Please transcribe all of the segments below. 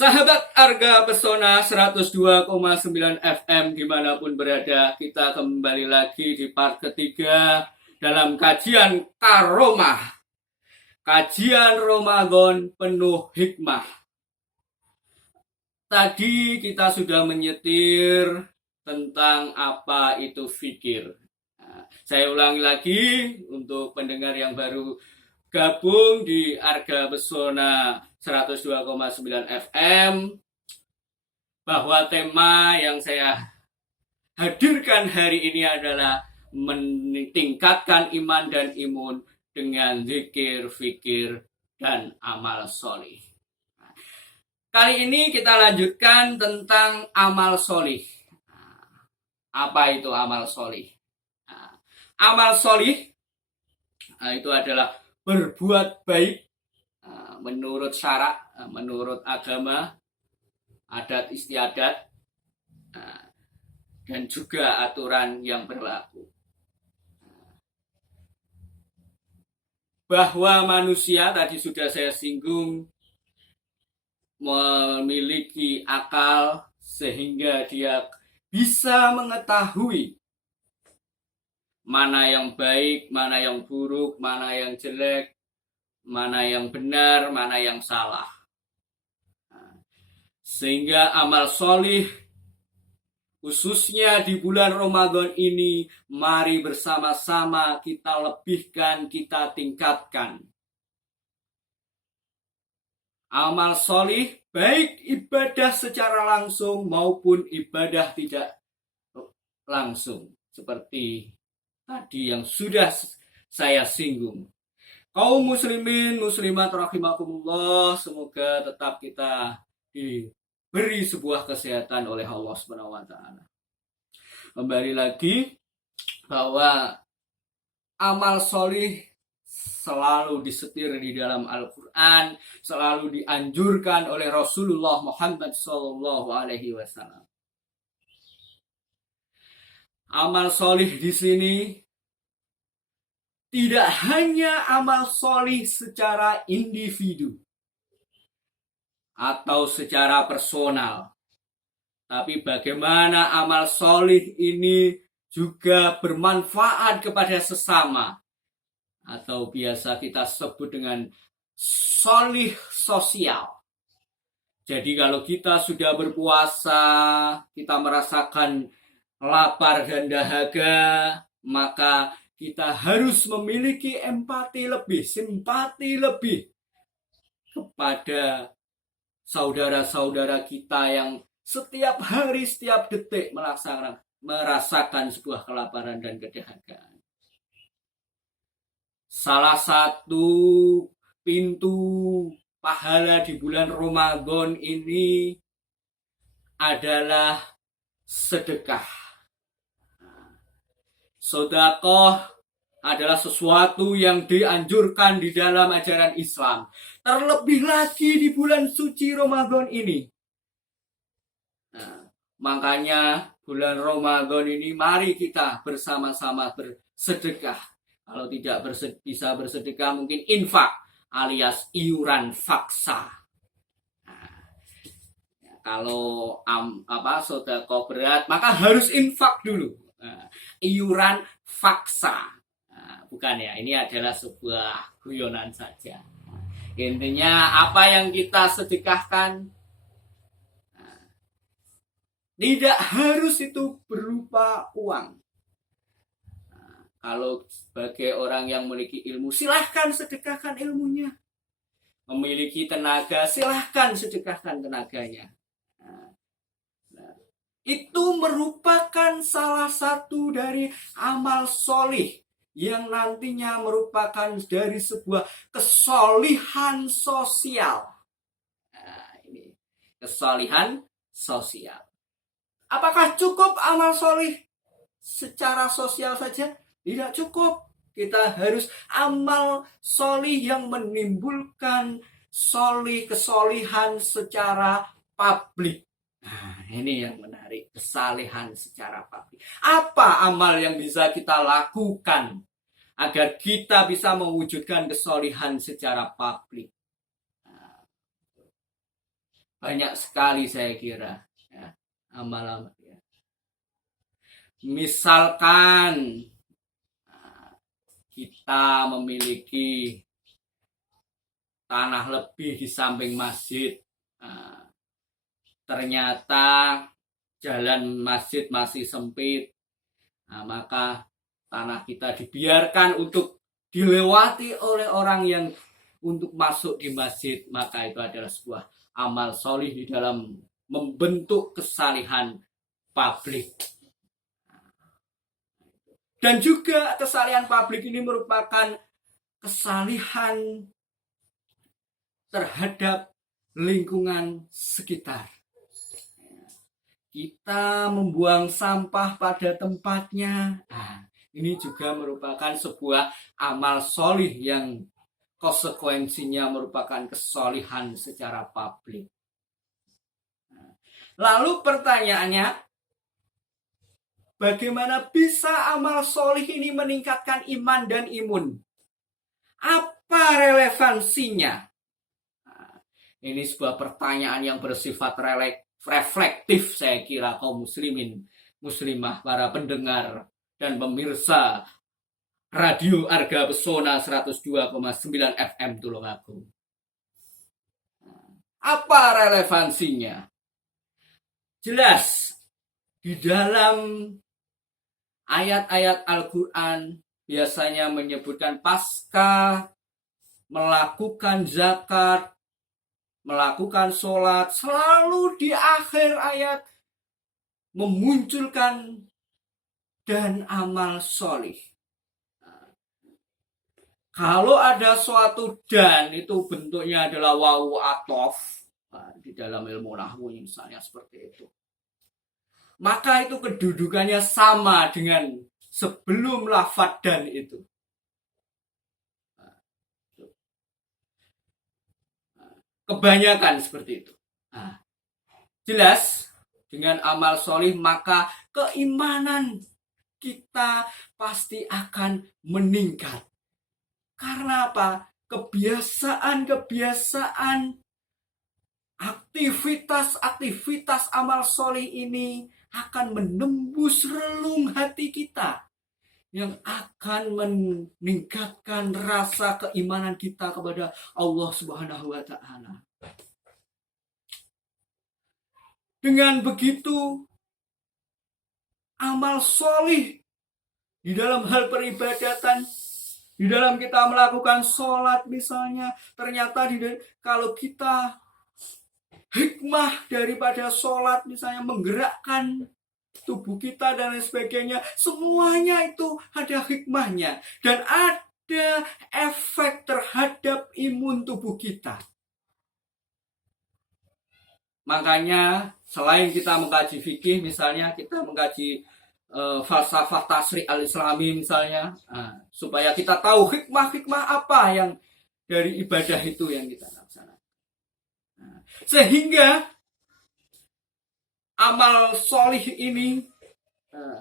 Sahabat Arga Pesona 102,9 FM dimanapun berada, kita kembali lagi di part ketiga dalam kajian Karomah. Kajian Ramadan penuh hikmah. Tadi kita sudah menyetir tentang apa itu fikir. Saya ulangi lagi untuk pendengar yang baru gabung di Arga Pesona 102,9 FM, bahwa tema yang saya hadirkan hari ini adalah meningkatkan iman dan imun dengan zikir, fikir, dan amal solih. Kali ini kita lanjutkan tentang amal solih. Apa itu amal solih? Amal solih itu adalah berbuat baik menurut syarak, menurut agama, adat istiadat, dan juga aturan yang berlaku. Bahwa manusia, tadi sudah saya singgung, memiliki akal sehingga dia bisa mengetahui mana yang baik, mana yang buruk, mana yang jelek, mana yang benar, mana yang salah. Sehingga amal solih, khususnya di bulan Ramadan ini, mari bersama-sama kita lebihkan, kita tingkatkan. Amal solih, baik ibadah secara langsung maupun ibadah tidak langsung. Seperti tadi yang sudah saya singgung. Kaum muslimin, muslimat rahimakumullah, semoga tetap kita diberi sebuah kesehatan oleh Allah SWT. Kembali lagi bahwa amal solih selalu disetir di dalam Al-Quran, selalu dianjurkan oleh Rasulullah Muhammad SAW. Amal solih di sini tidak hanya amal solih secara individu atau secara personal, tapi bagaimana amal solih ini juga bermanfaat kepada sesama, atau biasa kita sebut dengan solih sosial. Jadi kalau kita sudah berpuasa, kita merasakan lapar dan dahaga, maka kita harus memiliki empati lebih, simpati lebih kepada saudara-saudara kita yang setiap hari, setiap detik merasakan sebuah kelaparan dan kedahagaan. Salah satu pintu pahala di bulan Ramadan ini adalah sedekah. Sedekah adalah sesuatu yang dianjurkan di dalam ajaran Islam. Terlebih lagi di bulan suci Ramadan ini. Makanya bulan Ramadan ini mari kita bersama-sama bersedekah. Kalau tidak bisa bersedekah, mungkin infak alias iuran faksa. Kalau sedekah berat, maka harus infak dulu. Iuran faksa. Bukan ya, ini adalah sebuah guyonan saja. Intinya apa yang kita sedekahkan tidak harus itu berupa uang. Kalau sebagai orang yang memiliki ilmu, silahkan sedekahkan ilmunya. Memiliki tenaga, silahkan sedekahkan tenaganya. Itu merupakan salah satu dari amal solih yang nantinya merupakan dari sebuah kesolihan sosial. Ini kesolihan sosial. Apakah cukup amal solih secara sosial saja? Tidak cukup. Kita harus amal solih yang menimbulkan kesolihan secara publik. Ini yang menarik, kesalihan secara publik. Apa amal yang bisa kita lakukan agar kita bisa mewujudkan kesolihan secara publik? banyak sekali saya kira ya, amal-amal ya. Misalkan kita memiliki tanah lebih di samping masjid, ternyata jalan masjid masih sempit, maka tanah kita dibiarkan untuk dilewati oleh orang yang untuk masuk di masjid, maka itu adalah sebuah amal solih di dalam membentuk kesalihan publik. Dan juga kesalihan publik ini merupakan kesalihan terhadap lingkungan sekitar. Kita membuang sampah pada tempatnya. Ini juga merupakan sebuah amal solih yang konsekuensinya merupakan kesolihan secara publik. Lalu pertanyaannya, bagaimana bisa amal solih ini meningkatkan iman dan imun? Apa relevansinya? Ini sebuah pertanyaan yang bersifat reflektif, saya kira kaum muslimin, muslimah, para pendengar dan pemirsa Radio Arga Pesona 102,9 FM Tulungagung. Apa relevansinya? Jelas, di dalam ayat-ayat Al-Quran biasanya menyebutkan pasca melakukan zakat, melakukan sholat, selalu di akhir ayat memunculkan dan amal solih. Kalau ada suatu dan itu bentuknya adalah wawu atof, di dalam ilmu nahwu misalnya seperti itu, maka itu kedudukannya sama dengan sebelum lafadz dan itu. Kebanyakan seperti itu. Jelas dengan amal solih maka keimanan kita pasti akan meningkat. Karena apa? Kebiasaan-kebiasaan, aktivitas-aktivitas amal solih ini akan menembus relung hati kita, yang akan meningkatkan rasa keimanan kita kepada Allah Subhanahu wa Ta'ala. Dengan begitu, amal solih di dalam hal peribadatan, di dalam kita melakukan sholat misalnya, ternyata kalau kita hikmah daripada sholat misalnya menggerakkan tubuh kita dan lain sebagainya, semuanya itu ada hikmahnya dan ada efek terhadap imun tubuh kita. Makanya selain kita mengkaji fikih, misalnya kita mengkaji falsafah tasri al-islami misalnya, supaya kita tahu hikmah-hikmah apa yang dari ibadah itu yang kita laksanakan. Sehingga amal solih ini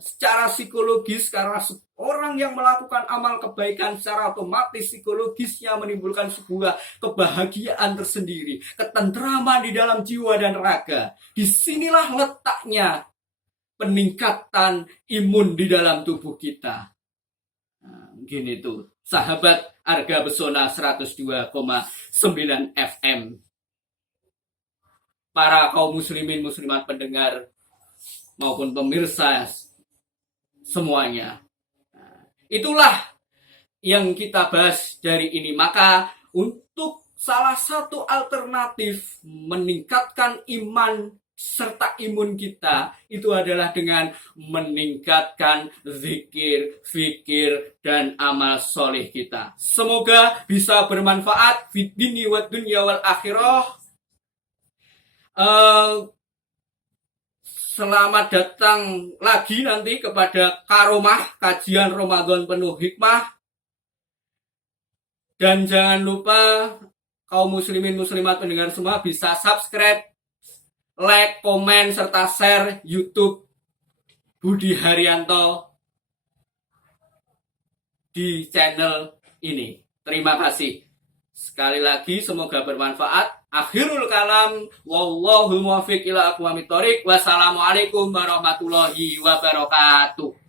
secara psikologis, karena orang yang melakukan amal kebaikan secara otomatis psikologisnya menimbulkan sebuah kebahagiaan tersendiri, ketentraman di dalam jiwa dan raga. Disinilah letaknya peningkatan imun di dalam tubuh kita. Mungkin itu sahabat Arga Pesona 102,9 FM, para kaum muslimin muslimat pendengar maupun pemirsa semuanya. Itulah yang kita bahas dari ini. Maka untuk salah satu alternatif meningkatkan iman serta imun kita itu adalah dengan meningkatkan zikir, fikir, dan amal soleh kita. Semoga bisa bermanfaat fid dini wad dunya wal akhirah. Selamat datang lagi nanti kepada Karomah, kajian Ramadan penuh hikmah. Dan jangan lupa kaum muslimin muslimat pendengar semua bisa subscribe, like, komen, serta share YouTube Budi Haryanto di channel ini. Terima kasih. Sekali lagi semoga bermanfaat. Akhirul kalam, wallahul muwaffiq ila aqwamit thoriq. Wassalamualaikum warahmatullahi wabarakatuh.